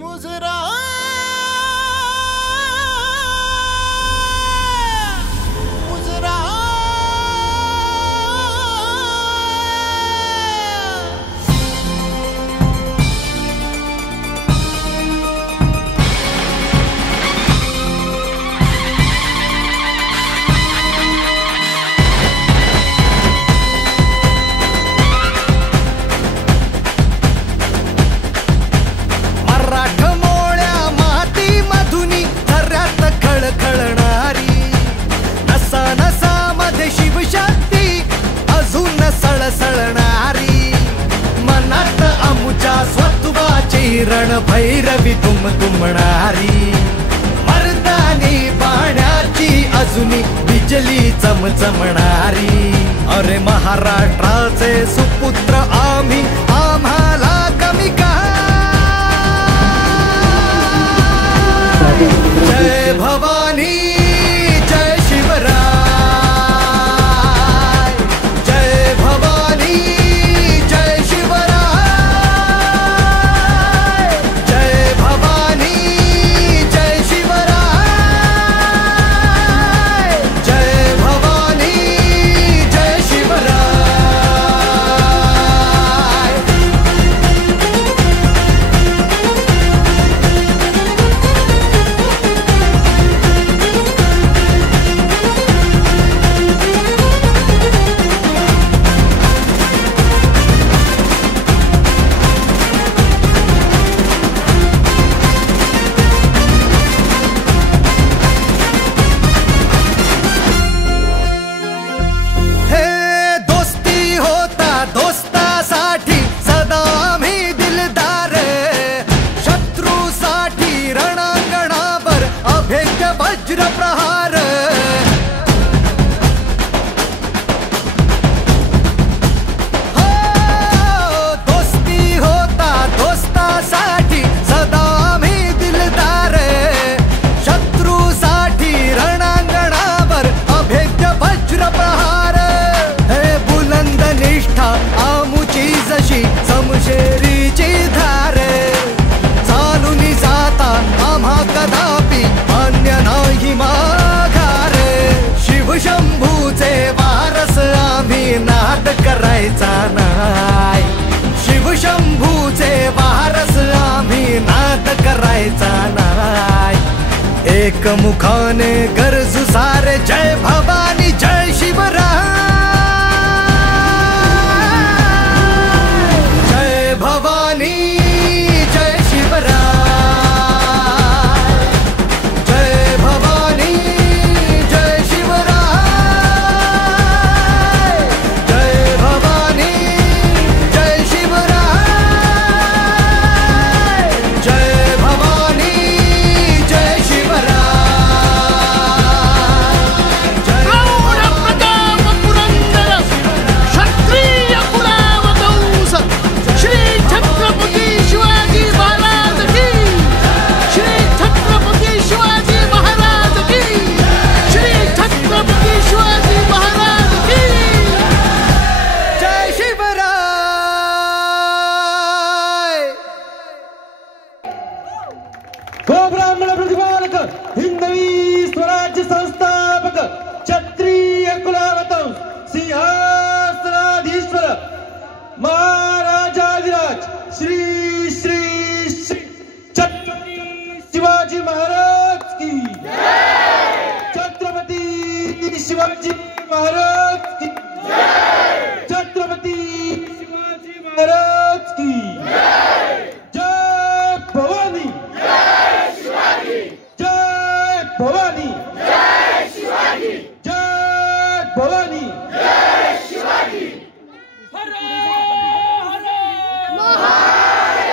मुजरा मुजरा रण भैरवी तुमणारी मर्दानी पाण्याची अजूनी बिजली चमचमणारी अरे महाराष्ट्राचे सुपुत्र आम्ही आम्हाला कमी का जय भवानी जय शिवराय जय भवानी जय शिवराय जय भवानी जय शिवराय जय भवानी जय शिवराय समशेरीची धार चालूनी जाता आम्हा कदापि मान्य नाही माघार शिवशंभूचे वारस आम्ही नाद करायचा नाय शिवशंभूचे वारस आम्ही नाद करायचा नाय एकमुखाने गरजू सारे जय भवानी जय शिवराय भवानी जय शिवराय जय भवानी जय शिवराय जय भवानी जय शिवराय जय भवानी जय शिवराय जय प्रताप पुरंदर क्षत्रिय कुलावतंस श्री छत्रपती शिवाजी महाराज की श्री छत्रपती शिवाजी महाराज की श्री छत्रपती शिवाजी महाराज की जय शिवराय गो ब्राह्मण प्रतिपालक हिंदवी स्वराज्य संस्थापक क्षत्रिय कुलावतंस सिंहासनाधीश्वर महाराजाधिराज श्री श्री श्री छत्रपती शिवाजी महाराज की छत्रपती शिवाजी महाराज की छत्रपती शिवाजी महाराज की जय भवानी जय भवानी जय भवानी हर हर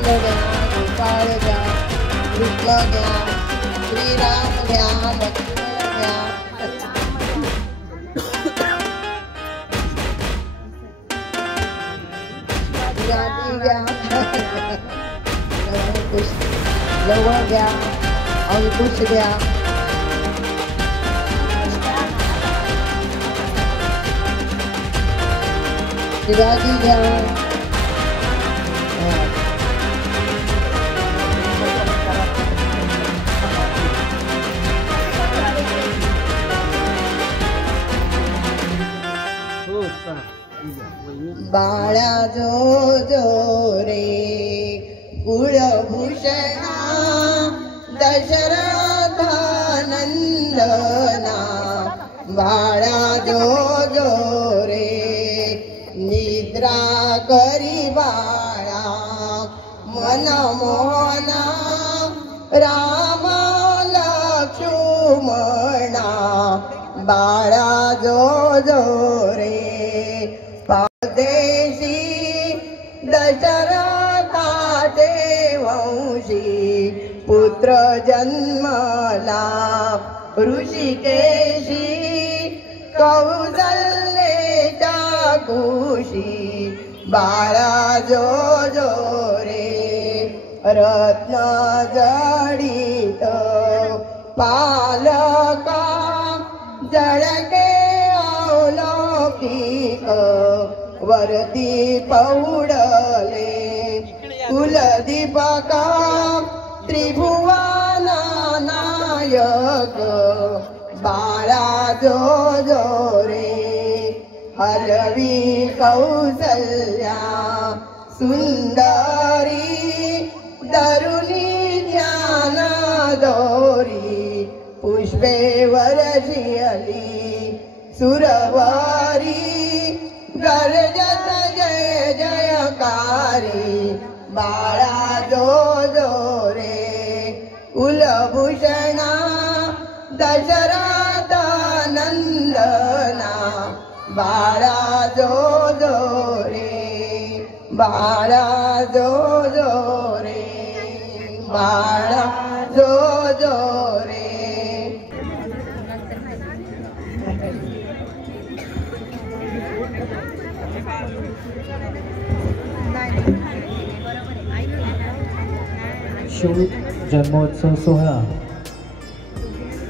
गोविंद घ्या, गोपाळ घ्या, कृष्ण घ्या, श्रीराम घ्या, लक्ष्मण घ्या, शिवाजी घ्या, लवंग घ्या, अंकुश घ्या, शिवाजी घ्या, बाळा जो जो रे कुलभूषणा दशरथा नंदना, बाळा जो जो रे निद्रा करी बाळा मन मोहना राम लक्ष्मणा, बाळा जो जो रे परदेशी दशरथाचे वंशी पुत्र जन्मला ऋषिकेशी कौसल्याच्या कुशी, बाळा जो जो रे रत्न जडित पालका जळके अलौकिक वरती पौडले कुलदीपका त्रिभुवना नायक, बाळा जो जो रे हरवी कौसल्या सुंदरी दरुणी ज्ञान दोरी पुष्पे वर्षियली सुरवारी गर्जत जय जयकारी, बाळा जो जो रे कुलभूषणा दशरथ नंदना, बाळा जो जो रे बाळा जो जो रे बाळा जो जो रे. शिव जन्मोत्सव सोहळा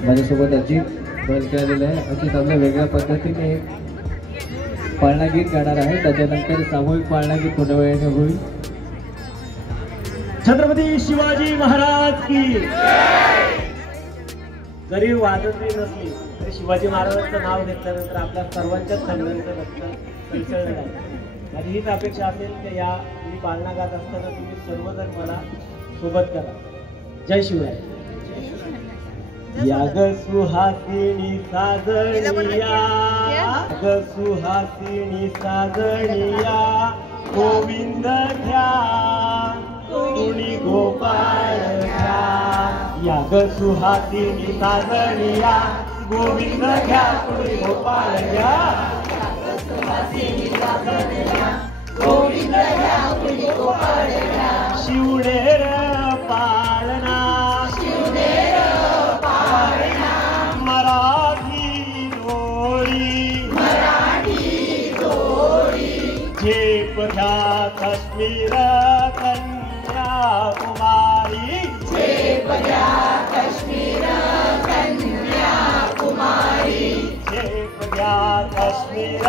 माझ्यासोबत अजित बलके आलेला आहे. अजित आपल्या वेगळ्या पद्धतीने पाळणा गीत गाणार आहे. त्याच्यानंतर सामूहिक पाळणा गीत थोड्या वेळाने होईल. छत्रपती शिवाजी महाराज की जरी वाजतही नसली तरी शिवाजी महाराजांचं नाव घेतल्यानंतर आपल्या सर्वांच्याच सांगण्याचं लक्ष विसरलं नाही. माझी हीच अपेक्षा असेल की या मी पाळणा गात असताना तुम्ही सर्वजण मला सोबत करा. जय शिवराय. याग सुहासिनी साजणिया याग सुहासिनी साजणिया गोविंद घ्या कुणी गोपाळ घ्या. याग सुहासिनी साजणिया गोविंद घ्या कुणी गोपाळ घ्या. गोविंद घ्या कुणी गोपाळ घ्या. शिवनेर पाळणा शिवनेर पाळणा मराठी जोडी झेप घ्या काश्मीर कन्याकुमारी झेप घ्या काश्मीर कन्याकुमारी झेप घ्या काश्मीर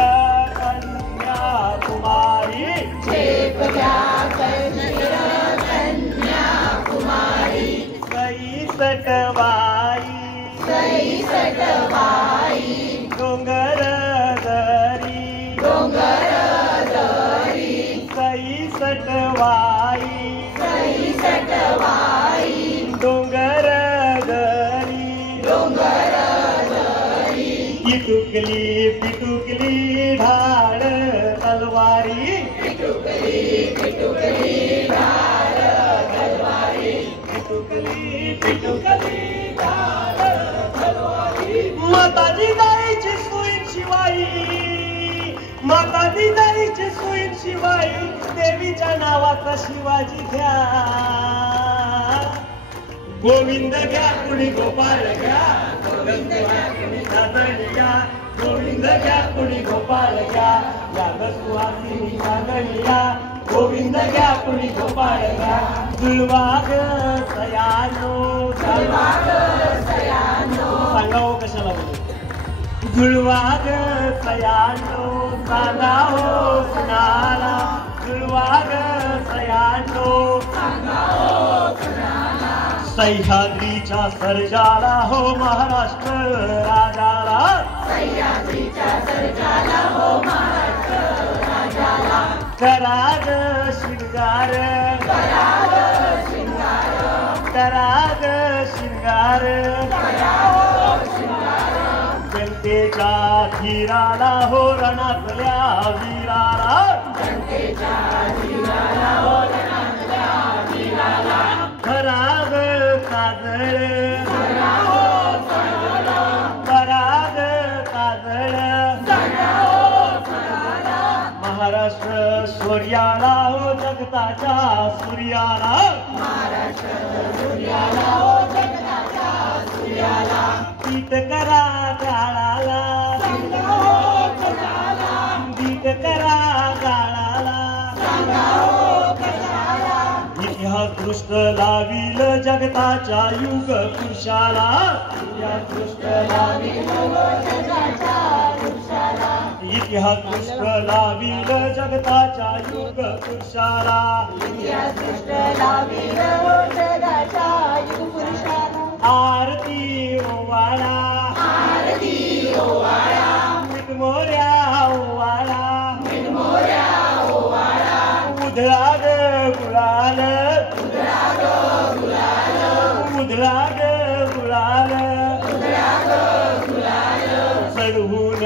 कन्याकुमारी झेप घ्या काश्मीर कन्याकुमारी. सई सटवाई डोंगर दरी सई सटवाई डोंगर दरी पिटुकली ढाळ तलवारी माताजी दाईची सुईन शिवाई देवीच्या नावाचा आता शिवाजी घ्या, गोविंद घ्या कुणी गोपाळ घ्या, गोविंद घ्या कुणी साजणी घ्या, गोविंद घ्या कुणी गोपाळ घ्या, या सुहासिनी साजणी घ्या, गोविंद घ्या कुणी गोपाळ घ्या. जुळवा ग सयानो, जुळवा ग सयानो, सांगा हो कशाला बोलू. जुळवा ग सयानो, सांगा हो कुणाला, जुळवा ग सयानो, सांगा हो कुणाला. सह्याद्रीच्या सर्जाला हो महाराष्ट्र राजाला, सह्याद्रीच्या सर्जाला हो महाराष्ट्र राजाला. कराग शृंगार, कराग शृंगार, कराग शृंगार, कराग शृंगार. जनतेच्या धीराला हो रणातल्या वीराला, जनतेच्या धीराला हो रणातल्या वीराला. कराग काजळ, कराग काजळ, कराग काजळ, महाराष्ट्र सूर्याला हो जगताच्या सूर्याला, महाराष्ट्र सूर्याला हो जगताच्या सूर्याला. गीत करा गाळाला, गीत करा गाळाला, इतिहास दृष्ट लावील जगताच्या युग पुरुषाला, इतिहास दृष्ट लावील जगताच्या पुरुषाला, इतिहास दृष्ट लावील जगताच्या युग पुरुषाला, इतिहास दृष्ट लावील जगताच्या युग पुरुषाला. आरती ओवाळा, आरती ओवाळा, मिठमोऱ्या ओवाळा, मिठमोऱ्या ओवाळा. उधळा ग गुलाल, उधळा ग गुलाल, उधळा ग गुलाल, उधळा ग गुलाल. चढवून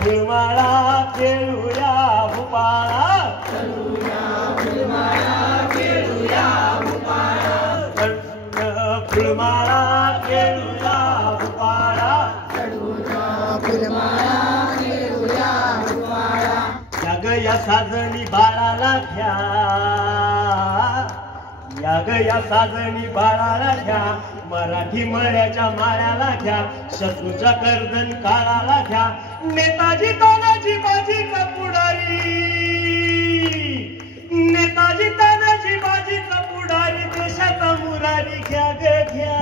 फुलमाळा खेळूया भूपाळा, चढवूया फुलमाळा खेळूया भूपाळा, चढवून फुलमाळा खेळूया भूपाळा, चढवून फुलमाळा खेळूया भूपाळा. या ग या साजणी बाळाला घ्या, या ग या साजणी बाळाला घ्या, मराठी मळ्याच्या माळ्याला घ्या, शत्रूच्या कर्दन काळाला घ्या. नेताजी तानाजी बाजीचा पुढारी, नेताजी तानाजी बाजीचा पुढारी, देशाचा मुरारी घ्या ग घ्या.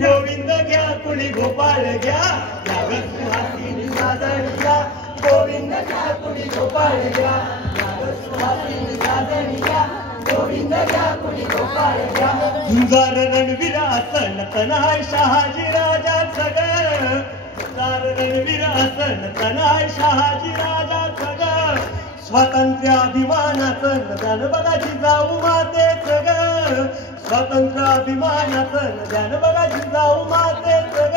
गोविंद घ्या कुणी गोपाळ घ्या, या ग सुहासिनी साजणी घ्या, गोविंद घ्या कुणी गोपाळ घ्या, या ग सुहासिनी साजणी घ्या, गोविंद घ्या कुणी गोपाळ घ्या. झुंजार रणवीर आसन तनाय शहाजी राजा सगळ, झुंजार रणवीर आसन तनाय शहाजी राजा सगळ. स्वातंत्र्य अभिमानाचं ध्यान बघा जिजाऊ मातेचं ग, स्वातंत्र्य अभिमानाचं ध्यान बघा जिजाऊ मातेचं ग.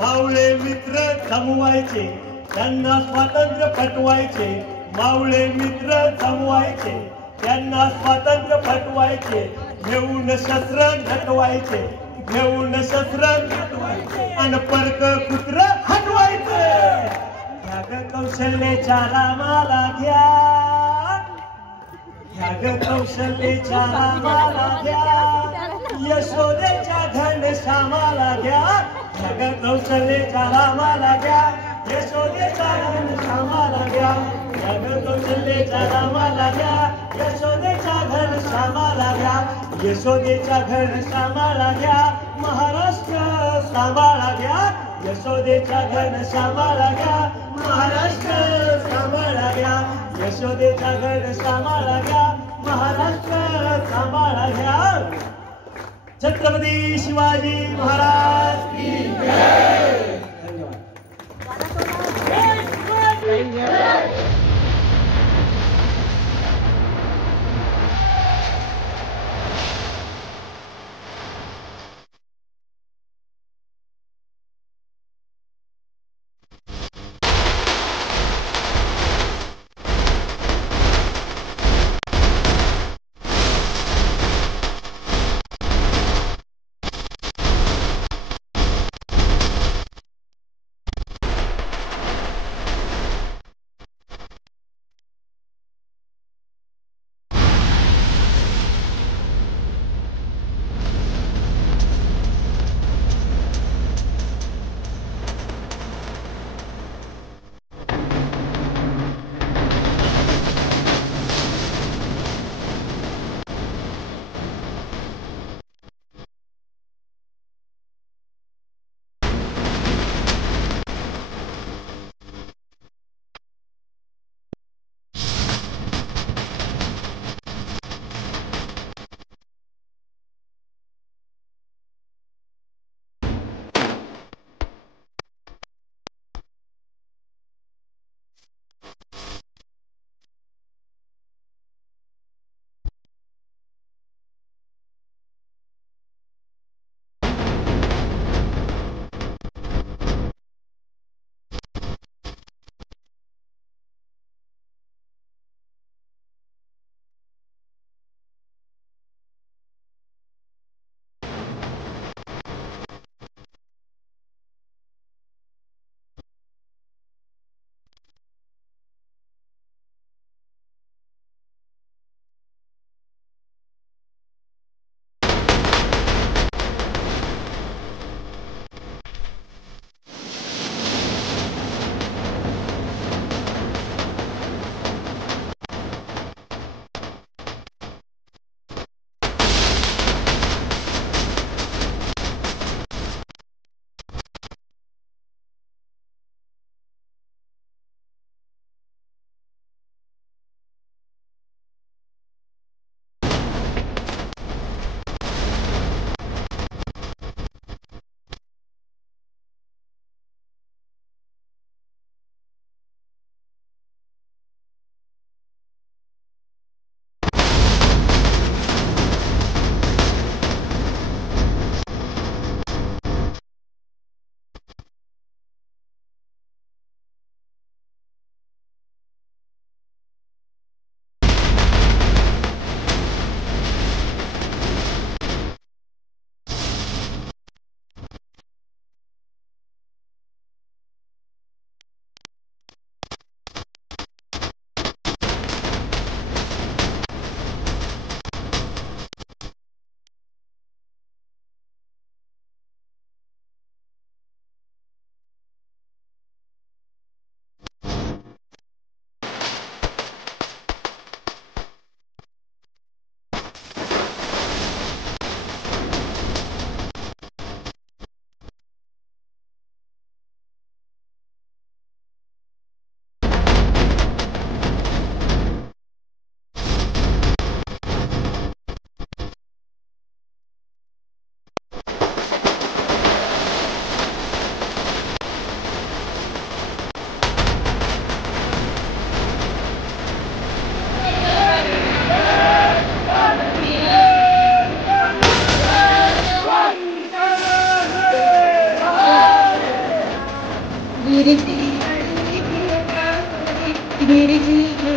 मावळे मित्र जमवायचे, त्यांना स्वातंत्र्य पटवायचे, मावळे मित्र जमवायचे, त्यांना स्वातंत्र्य पटवायचे. घेऊन शस्त्र नटवायचे, घेऊन शस्त्र नटवायचे, आणि परक कुत्र हटवायचे. ह्या ग कौशल्याच्या रामाला घ्या, ह्या ग कौशल्याच्या रामाला घ्या, यशोदेच्या घनश्यामाला घ्या. ह्या ग कौशल्याच्या रामाला घ्या, यशोदेच्या घनश्यामाला घ्या. ह्या ग कौशल्याच्या रामाला घ्या, यशोदेच्या घनश्यामाला घ्या. यशोदेच्या घनश्यामाला घ्या, महाराष्ट्र सांभाळा घ्या. यशोदेच्या घनश्यामाला घ्या, महाराष्ट्र सांभाळा घ्या. यशोदेच्या घनश्यामाला घ्या, महाराष्ट्र सांभाळा घ्या. छत्रपती शिवाजी महाराज की जय. धन्यवाद.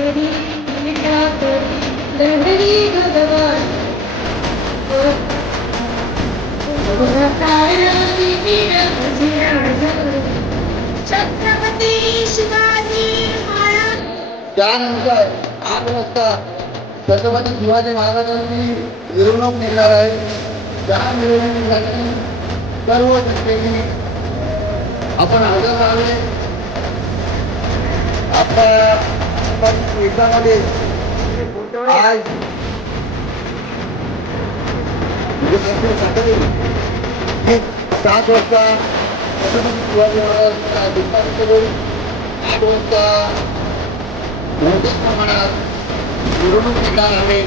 लहरी लहरी भगवान छत्रपती शिवाजी महाराज. त्यानंतर 8 वाजता छत्रपती शिवाजी महाराजांची मिरवणूक निघणार आहे. त्या मिरवणुकीसाठी सर्व जनतेने आपण हजर राहावे. आपल्या देशामध्ये आज सकाळी 7 वाजता छत्रपती शिवाजी महाराज दुपारी करून 8 वाजता मोठ्या प्रमाणात मिरवणूक निघणार आहे.